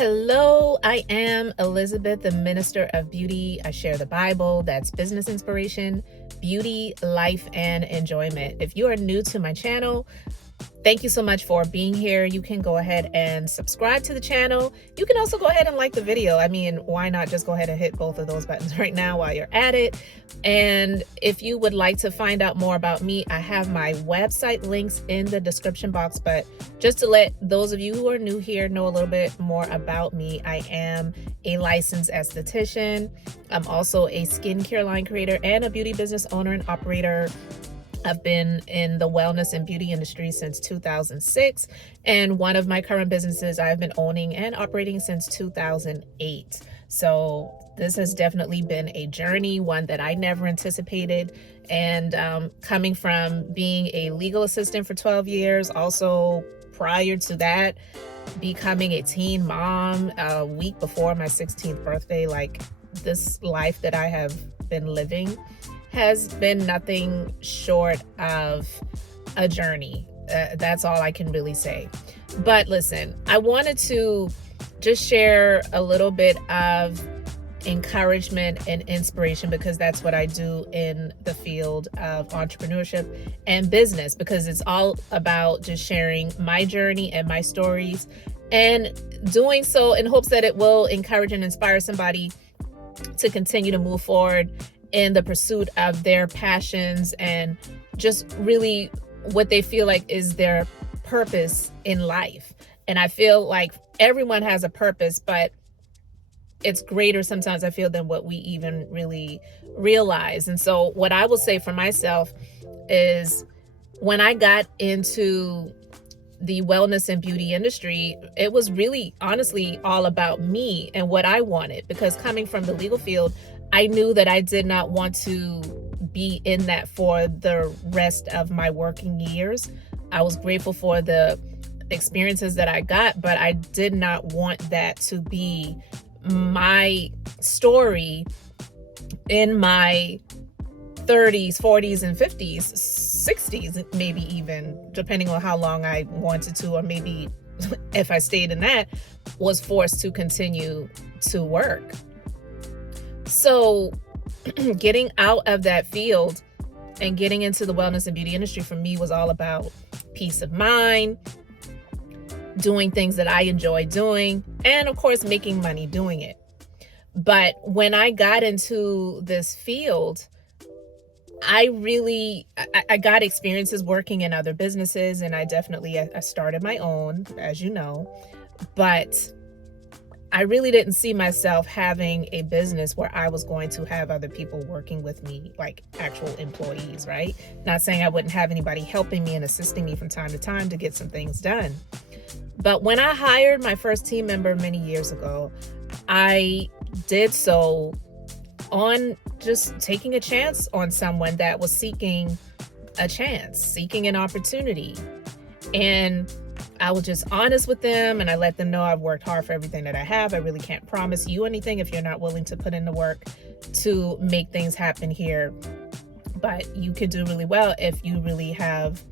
Hello, I am Elizabeth, the Minister of Beauty. I share the Bible, that's business inspiration, beauty, life, and enjoyment. If you are new to my channel, thank you so much for being here. You can go ahead and subscribe to the channel. You can also go ahead and like the video. I mean, why not just go ahead and hit both of those buttons right now while you're at it? And if you would like to find out more about me, I have my website links in the description box. But just to let those of you who are new here know a little bit more about me, I am a licensed esthetician. I'm also a skincare line creator and a beauty business owner and operator. I've been in the wellness and beauty industry since 2006, and one of my current businesses I've been owning and operating since 2008. So this has definitely been a journey, one that I never anticipated. And coming from being a legal assistant for 12 years, also prior to that, becoming a teen mom a week before my 16th birthday, like this life that I have been living has been nothing short of a journey. That's all I can really say. But listen, I wanted to just share a little bit of encouragement and inspiration, because that's what I do in the field of entrepreneurship and business, because it's all about just sharing my journey and my stories, and doing so in hopes that it will encourage and inspire somebody to continue to move forward in the pursuit of their passions and just really what they feel like is their purpose in life. And I feel like everyone has a purpose, but it's greater sometimes, I feel, than what we even really realize. And so what I will say for myself is, when I got into the wellness and beauty industry, it was really honestly all about me and what I wanted, because coming from the legal field, I knew that I did not want to be in that for the rest of my working years. I was grateful for the experiences that I got, but I did not want that to be my story in my 30s, 40s, and 50s, 60s, maybe even, depending on how long I wanted to, or maybe if I stayed in that, was forced to continue to work. So getting out of that field and getting into the wellness and beauty industry for me was all about peace of mind, doing things that I enjoy doing, and of course, making money doing it. But when I got into this field, I got experiences working in other businesses, and I started my own, as you know, but I really didn't see myself having a business where I was going to have other people working with me, like actual employees, right? Not saying I wouldn't have anybody helping me and assisting me from time to time to get some things done. But when I hired my first team member many years ago, I did so on just taking a chance on someone that was seeking a chance, seeking an opportunity. And I was just honest with them, and I let them know I've worked hard for everything that I have. I really can't promise you anything if you're not willing to put in the work to make things happen here. But you could do really well if you really have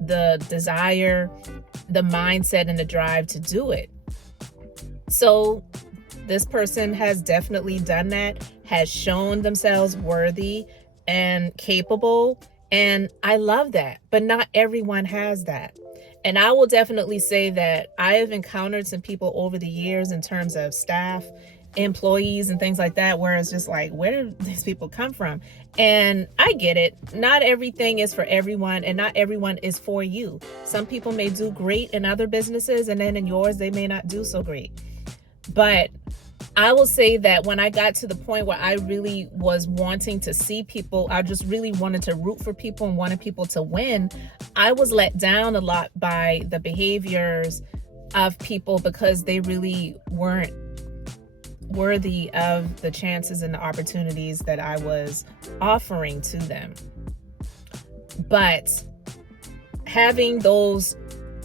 the desire, the mindset, and the drive to do it. So this person has definitely done that, has shown themselves worthy and capable. And I love that, but not everyone has that. And I will definitely say that I have encountered some people over the years in terms of staff, employees, and things like that, where it's just like, where do these people come from? And I get it. Not everything is for everyone, and not everyone is for you. Some people may do great in other businesses, and then in yours, they may not do so great. But I will say that when I got to the point where I really was wanting to see people, I just really wanted to root for people and wanted people to win, I was let down a lot by the behaviors of people, because they really weren't worthy of the chances and the opportunities that I was offering to them. But having those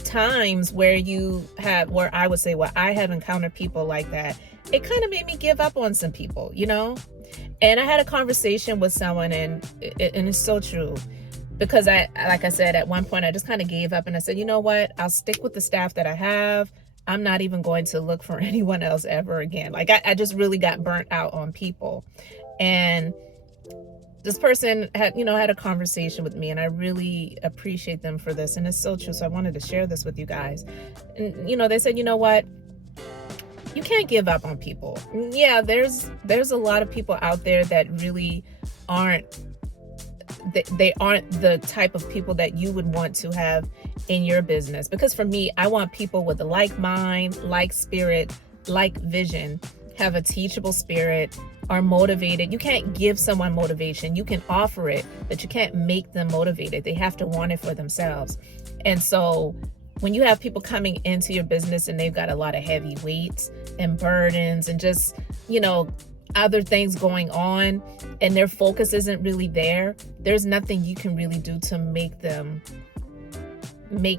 times where I would say, I have encountered people like that, it kind of made me give up on some people, you know? And I had a conversation with someone, and it's so true. Because like I said, at one point I just kind of gave up, and I said, you know what? I'll stick with the staff that I have. I'm not even going to look for anyone else ever again. Like I just really got burnt out on people. And this person had a conversation with me, and I really appreciate them for this. And it's so true. So I wanted to share this with you guys. And, they said, you know what? You can't give up on people. Yeah, there's a lot of people out there that really aren't, they aren't the type of people that you would want to have in your business. Because for me, I want people with a like mind, like spirit, like vision, have a teachable spirit, are motivated. You can't give someone motivation. You can offer it, but you can't make them motivated. They have to want it for themselves. And so when you have people coming into your business and they've got a lot of heavy weights and burdens and just, other things going on, and their focus isn't really there, there's nothing you can really do to make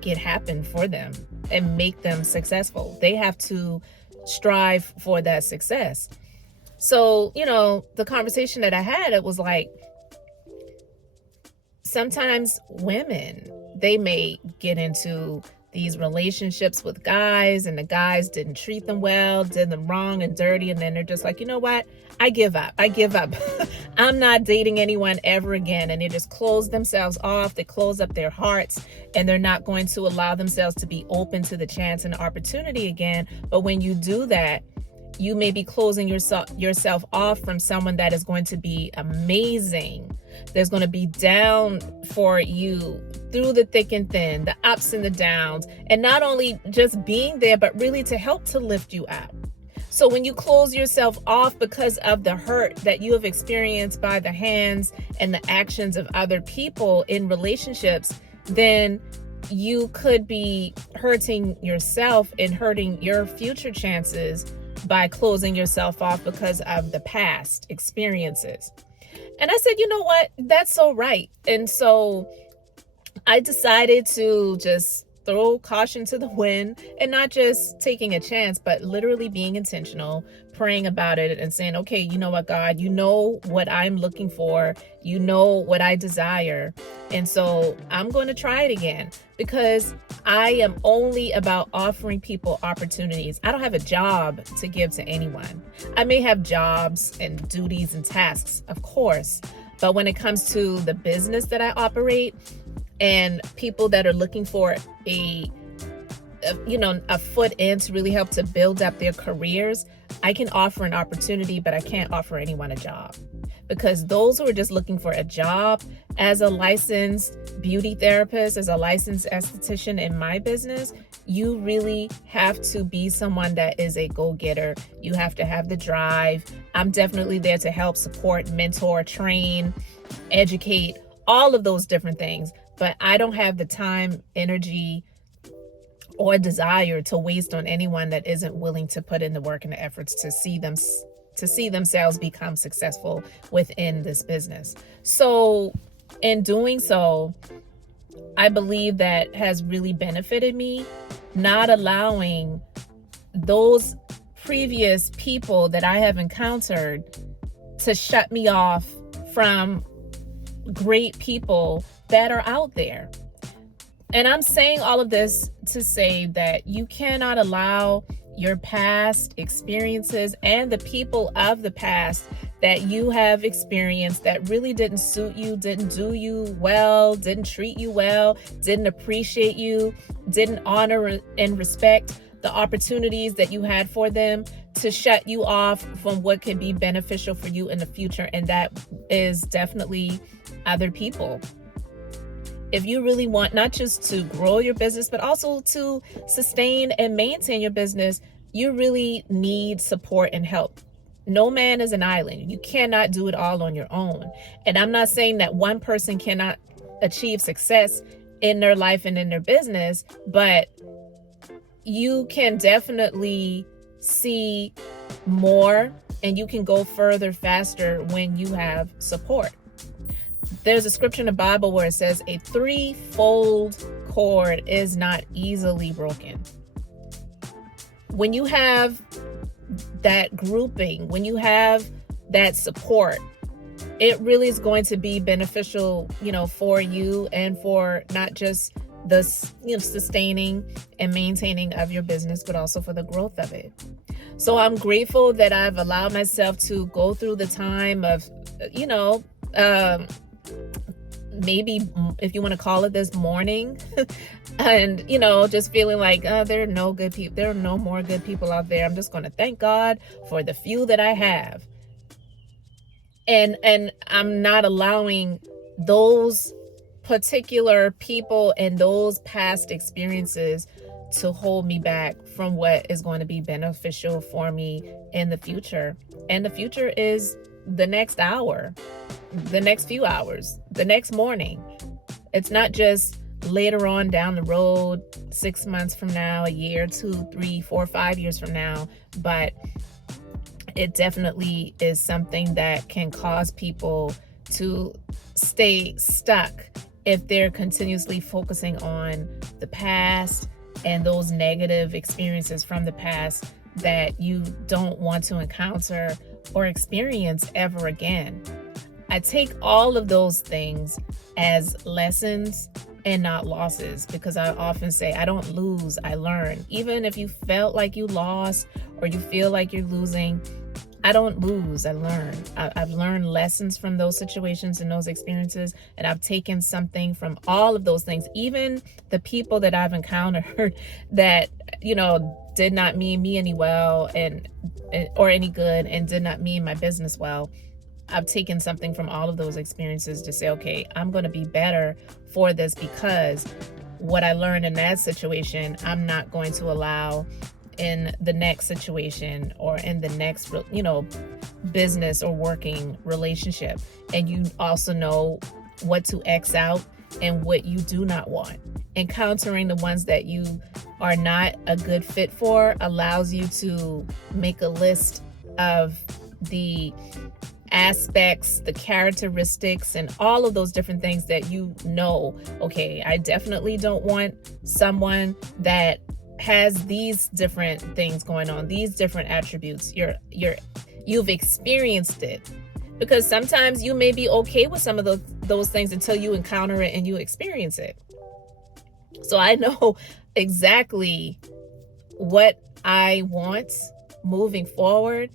it happen for them and make them successful. They have to strive for that success. So, the conversation that I had, it was like, sometimes women, they may get into these relationships with guys, and the guys didn't treat them well, did them wrong and dirty, and then they're just like, you know what? I give up. I'm not dating anyone ever again. And they just close themselves off. They close up their hearts, and they're not going to allow themselves to be open to the chance and the opportunity again. But when you do that, you may be closing yourself off from someone that is going to be amazing. There's going to be down for you through the thick and thin, the ups and the downs, and not only just being there, but really to help to lift you up. So when you close yourself off because of the hurt that you have experienced by the hands and the actions of other people in relationships, then you could be hurting yourself and hurting your future chances by closing yourself off because of the past experiences. And I said, you know what? That's so right. And so I decided to just throw caution to the wind and not just taking a chance, but literally being intentional, praying about it and saying, okay, you know what, God, you know what I'm looking for. You know what I desire. And so I'm going to try it again, because I am only about offering people opportunities. I don't have a job to give to anyone. I may have jobs and duties and tasks, of course, but when it comes to the business that I operate and people that are looking for a foot in to really help to build up their careers, I can offer an opportunity, but I can't offer anyone a job. Because those who are just looking for a job as a licensed beauty therapist, as a licensed esthetician in my business, you really have to be someone that is a go-getter. You have to have the drive. I'm definitely there to help, support, mentor, train, educate, all of those different things. But I don't have the time, energy, or desire to waste on anyone that isn't willing to put in the work and the efforts to see themselves become successful within this business. So in doing so, I believe that has really benefited me, not allowing those previous people that I have encountered to shut me off from great people that are out there. And I'm saying all of this to say that you cannot allow your past experiences and the people of the past that you have experienced that really didn't suit you, didn't do you well, didn't treat you well, didn't appreciate you, didn't honor and respect the opportunities that you had for them, to shut you off from what could be beneficial for you in the future. And that is definitely other people. If you really want not just to grow your business, but also to sustain and maintain your business, you really need support and help. No man is an island. You cannot do it all on your own. And I'm not saying that one person cannot achieve success in their life and in their business, but you can definitely see more and you can go further faster when you have support. There's a scripture in the Bible where it says a threefold cord is not easily broken. When you have that grouping, when you have that support, it really is going to be beneficial, for you and for not just the sustaining and maintaining of your business, but also for the growth of it. So I'm grateful that I've allowed myself to go through the time of, um, maybe, if you want to call it this, mourning, and just feeling like there are no good people, there are no more good people out there. I'm just going to thank God for the few that I have, and I'm not allowing those particular people and those past experiences to hold me back from what is going to be beneficial for me in the future. And the future is the next hour, the next few hours, the next morning. It's not just later on down the road, 6 months from now, a year, 2, 3, 4, 5 years from now, but it definitely is something that can cause people to stay stuck if they're continuously focusing on the past and those negative experiences from the past that you don't want to encounter or experience ever again. I take all of those things as lessons and not losses, because I often say I don't lose, I learn. Even if you felt like you lost or you feel like you're losing, I don't lose, I learn. I've learned lessons from those situations and those experiences, and I've taken something from all of those things. Even the people that I've encountered that, did not mean me any well or any good, and did not mean my business well. I've taken something from all of those experiences to say, okay, I'm going to be better for this, because what I learned in that situation, I'm not going to allow in the next situation or in the next, business or working relationship. And you also know what to X out and what you do not want. Encountering the ones that you are not a good fit for allows you to make a list of the aspects, the characteristics, and all of those different things that okay, I definitely don't want someone that has these different things going on, these different attributes. You've experienced it, because sometimes you may be okay with some of those things until you encounter it and you experience it. So I know exactly what I want moving forward.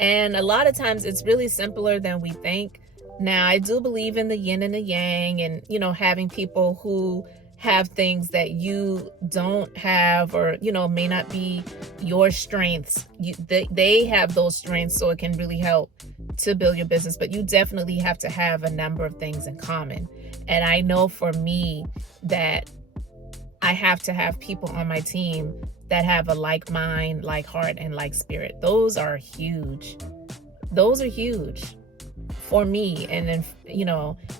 And a lot of times it's really simpler than we think. Now, I do believe in the yin and the yang, and, having people who have things that you don't have, or, may not be your strengths. They have those strengths, so it can really help to build your business. But you definitely have to have a number of things in common. And I know for me that I have to have people on my team that have a like mind, like heart, and like spirit. Those are huge. Those are huge for me, and then,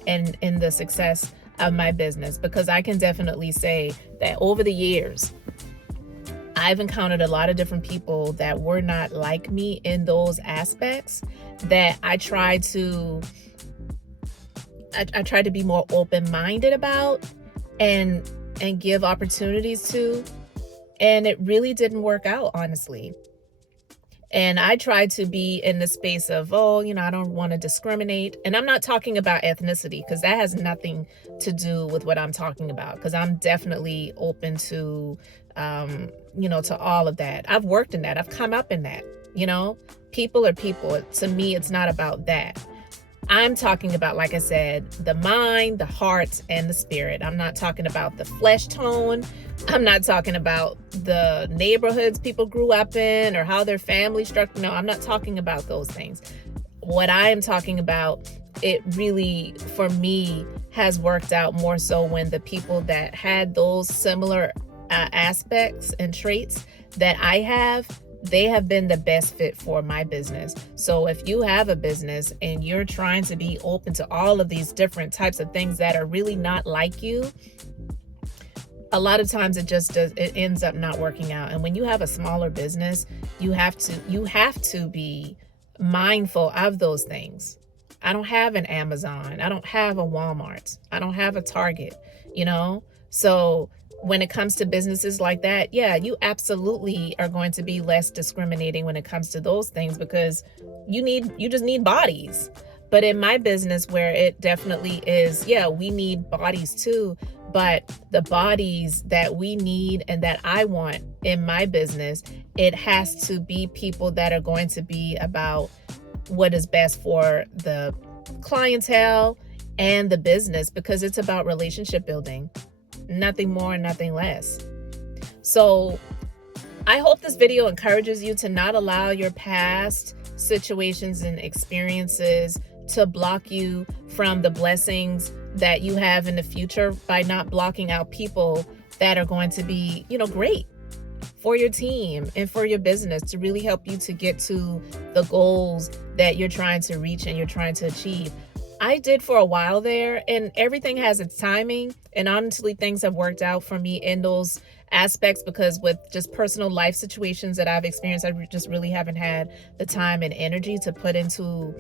and in the success of my business, because I can definitely say that over the years, I've encountered a lot of different people that were not like me in those aspects, that I try to be more open-minded about and give opportunities to. And it really didn't work out, honestly. And I tried to be in the space of, I don't want to discriminate. And I'm not talking about ethnicity, because that has nothing to do with what I'm talking about, because I'm definitely open to, to all of that. I've worked in that. I've come up in that, people are people. To me, it's not about that. I'm talking about, like I said, the mind, the heart, and the spirit. I'm not talking about the flesh tone. I'm not talking about the neighborhoods people grew up in or how their family structured. No, I'm not talking about those things. What I am talking about, it really, for me, has worked out more so when the people that had those similar aspects and traits that I have, they have been the best fit for my business. So if you have a business and you're trying to be open to all of these different types of things that are really not like you, a lot of times it ends up not working out. And when you have a smaller business, you have to be mindful of those things. I don't have an Amazon. I don't have a Walmart. I don't have a Target, So when it comes to businesses like that, yeah, you absolutely are going to be less discriminating when it comes to those things, because you just need bodies. But in my business, where it definitely is, yeah, we need bodies too, but the bodies that we need and that I want in my business, it has to be people that are going to be about what is best for the clientele and the business, because it's about relationship building, nothing more, nothing less. So I hope this video encourages you to not allow your past situations and experiences to block you from the blessings that you have in the future, by not blocking out people that are going to be, great for your team and for your business, to really help you to get to the goals that you're trying to reach and you're trying to achieve. I did for a while there, and everything has its timing. And honestly, things have worked out for me in those aspects, because with just personal life situations that I've experienced, I just really haven't had the time and energy to put into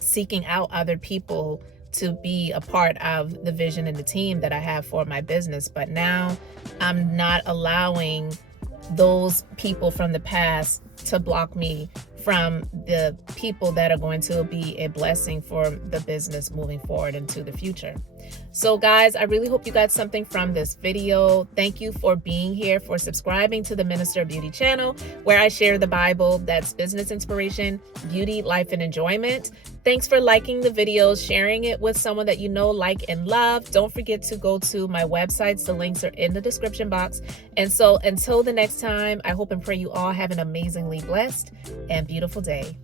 seeking out other people to be a part of the vision and the team that I have for my business. But now I'm not allowing those people from the past to block me from the people that are going to be a blessing for the business moving forward into the future. So guys, I really hope you got something from this video. Thank you for being here, for subscribing to the Minister of Beauty channel, where I share the Bible that's business inspiration, beauty, life, and enjoyment. Thanks for liking the videos, sharing it with someone that you know, like, and love. Don't forget to go to my websites. The links are in the description box. And so until the next time, I hope and pray you all have an amazingly blessed and beautiful day.